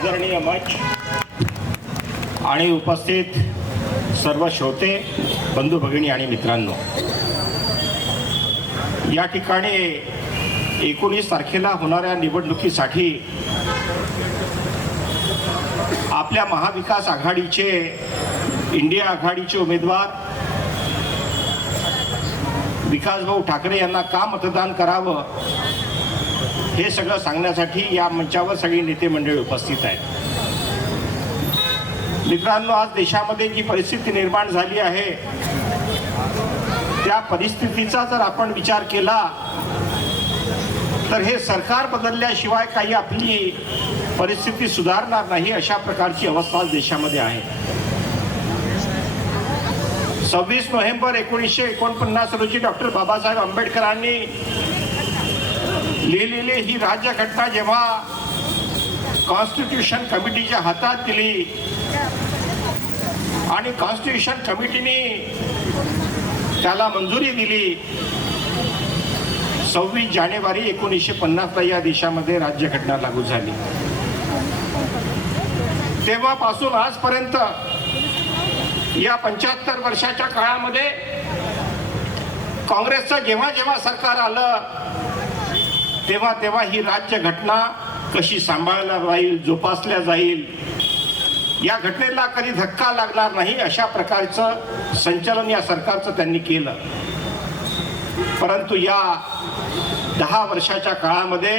आदरणीय मंच आणि उपस्थित सर्व श्रोते बंधू भगिनी आणि मित्रांनो. या ठिकाणी एकोणीस तारखेला होणाऱ्या निवडणुकीसाठी आपल्या महाविकास आघाडीचे इंडिया आघाडीचे उमेदवार विकासभाऊ ठाकरे यांना का मतदान करावं हे सगळं सांगण्यासाठी या मंचावर सगळी नेते मंडळी उपस्थित आहेत. मित्रांनो आज देशामध्ये जी परिस्थिती निर्माण झाली आहे त्या परिस्थितीचा जर आपण विचार केला तर हे सरकार बदलल्याशिवाय काही आपली परिस्थिती सुधारणार नाही अशा प्रकारची अवस्था आज देशामध्ये आहे. सव्वीस नोव्हेंबर एकोणीसशे एकोणपन्नास रोजी डॉक्टर बाबासाहेब आंबेडकरांनी लिहिलेली ही राज्यघटना जेव्हा कॉन्स्टिट्यूशन कमिटीच्या हातात दिली आणि कॉन्स्टिट्यूशन कमिटीने त्याला मंजुरी दिली सव्वीस जानेवारी एकोणीसशे पन्नासला या देशामध्ये राज्यघटना लागू झाली. तेव्हापासून आजपर्यंत या पंच्याहत्तर वर्षाच्या काळामध्ये काँग्रेसचं जेव्हा जेव्हा सरकार आलं तेव्हा तेव्हा ही राज्य घटना कशी सांभाळल्या जाईल जोपासल्या जाईल या घटनेला कधी धक्का लागणार नाही अशा प्रकारचं संचलन या सरकारचं त्यांनी केलं. परंतु या दहा वर्षाच्या काळामध्ये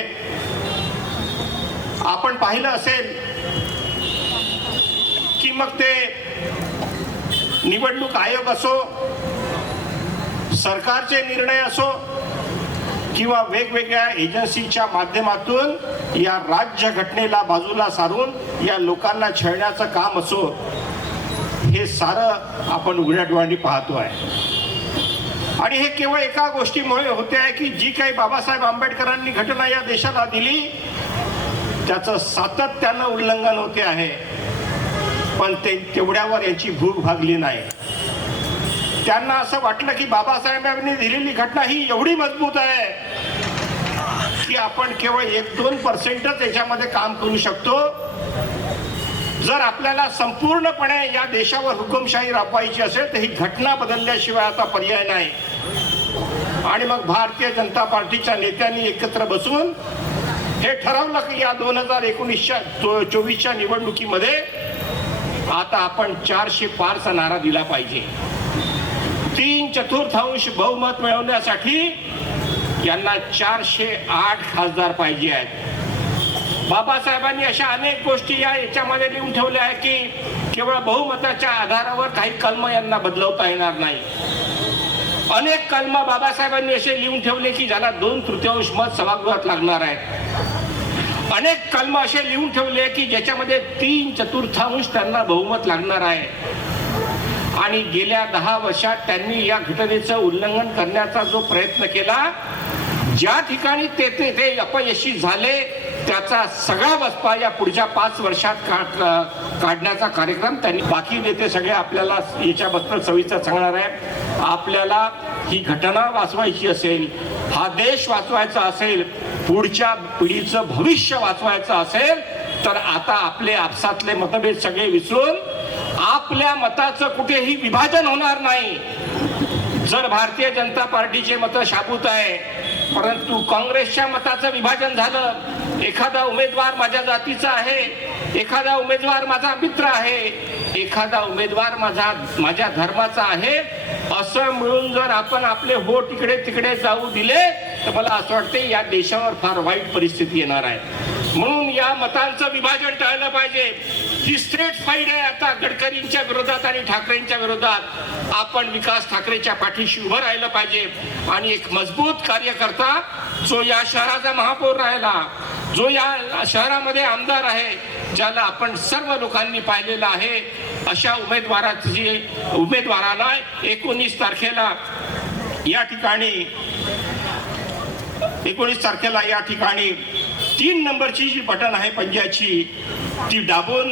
आपण पाहिलं असेल की मग ते निवडणूक आयोग असो सरकारचे निर्णय असो किंवा वेगवेगळ्या एजन्सीच्या माध्यमातून या राज्य घटनेला बाजूला सारून या लोकांना छळण्याचं काम असो हे सारं आपण उघड्या डोळ्यांनी पाहतो आहे. आणि हे केवळ एका गोष्टीमुळे होते आहे की जी काही बाबासाहेब आंबेडकरांनी घटना या देशाला दिली त्याचं सातत्यानं उल्लंघन होते आहे. पण ते तेवढ्यावर यांची भूक भागली नाही. त्यांना असं वाटलं की बाबासाहेबांनी दिलेली घटना ही एवढी मजबूत आहे की आपण केवळ एक दोन पर्सेंटच याच्यामध्ये काम करू शकतो. जर आपल्याला संपूर्णपणे या देशावर हुकुमशाही राबवायची असेल तर ही घटना बदलल्याशिवाय आता पर्याय नाही. आणि मग भारतीय जनता पार्टीच्या नेत्यांनी एकत्र बसून हे ठरवलं की या दोन हजार एकोणीसच्या चोवीसच्या निवडणुकीमध्ये आता आपण चारशे पारचा नारा दिला पाहिजे. तीन चतुर्थांश बहुमत मिळवण्यासाठी यांना चारशे आठ खासदार पाहिजे आहेत. बाबासाहेबांनी अशा अनेक गोष्टी या याच्यामध्ये लिहून ठेवल्या आहे की केवळ बहुमताच्या आधारावर काही कलम यांना बदलवता येणार नाही. अनेक कलम बाबासाहेबांनी असे लिहून ठेवले की ज्याला दोन तृतीयांश मत सभागृहात लागणार आहेत. अनेक कलम असे लिहून ठेवले की ज्याच्यामध्ये तीन चतुर्थांश त्यांना बहुमत लागणार आहे. आणि गेल्या दहा वर्षात त्यांनी या घटनेचं उल्लंघन करण्याचा जो प्रयत्न केला ज्या ठिकाणी ते ते ते अपयशी झाले त्याचा सगळा बसपा या पुढच्या पाच वर्षात का- काढण्याचा कार्यक्रम त्यांनी बाकी नेते सगळे आपल्याला याच्याबद्दल सविस्तर सांगणार आहे आपल्याला ही घटना वाचवायची असेल हा देश वाचवायचा असेल पुढच्या पिढीचं भविष्य वाचवायचं असेल तर आता आपले आपसातले मतभेद सगळे विसरून आपल्या मताचं कुठेही विभाजन होणार नाही. जर भारतीय जनता पार्टीचे मत शाबूत आहे परंतु काँग्रेसच्या मताचं विभाजन झालं. एखादा उमेदवार माझ्या जातीचा आहे. एखादा उमेदवार माझा मित्र आहे. एखादा उमेदवार माझा माझ्या धर्माचा आहे. असं मिळून जर आपण आपले हो वोट इकडे तिकडे जाऊ दिले तर मला असं वाटते या देशावर फार वाईट परिस्थिती येणार आहे. म्हणून या मतांचं विभाजन टाळलं पाहिजे. ही स्ट्रेट फाईट आहे आता गडकरींच्या विरोधात आणि ठाकरेंच्या विरोधात. आपण विकास ठाकरेच्या पाठीशी उभं राहिलं पाहिजे. आणि एक मजबूत कार्यकर्ता जो या शहराचा महापौर राहिला जो या शहरामध्ये आमदार आहे ज्याला आपण सर्व लोकांनी पाहिलेलं आहे अशा उमेदवाराची उमेदवाराला एकोणीस तारखेला या ठिकाणी एकोणीस तारखेला या ठिकाणी तीन नंबरची जी बटन आहे पंजाची ती दाबून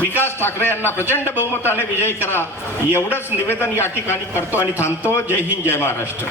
विकास ठाकरे यांना प्रचंड बहुमताने विजयी करा एवढंच निवेदन या ठिकाणी करतो आणि थांबतो. जय हिंद जय महाराष्ट्र.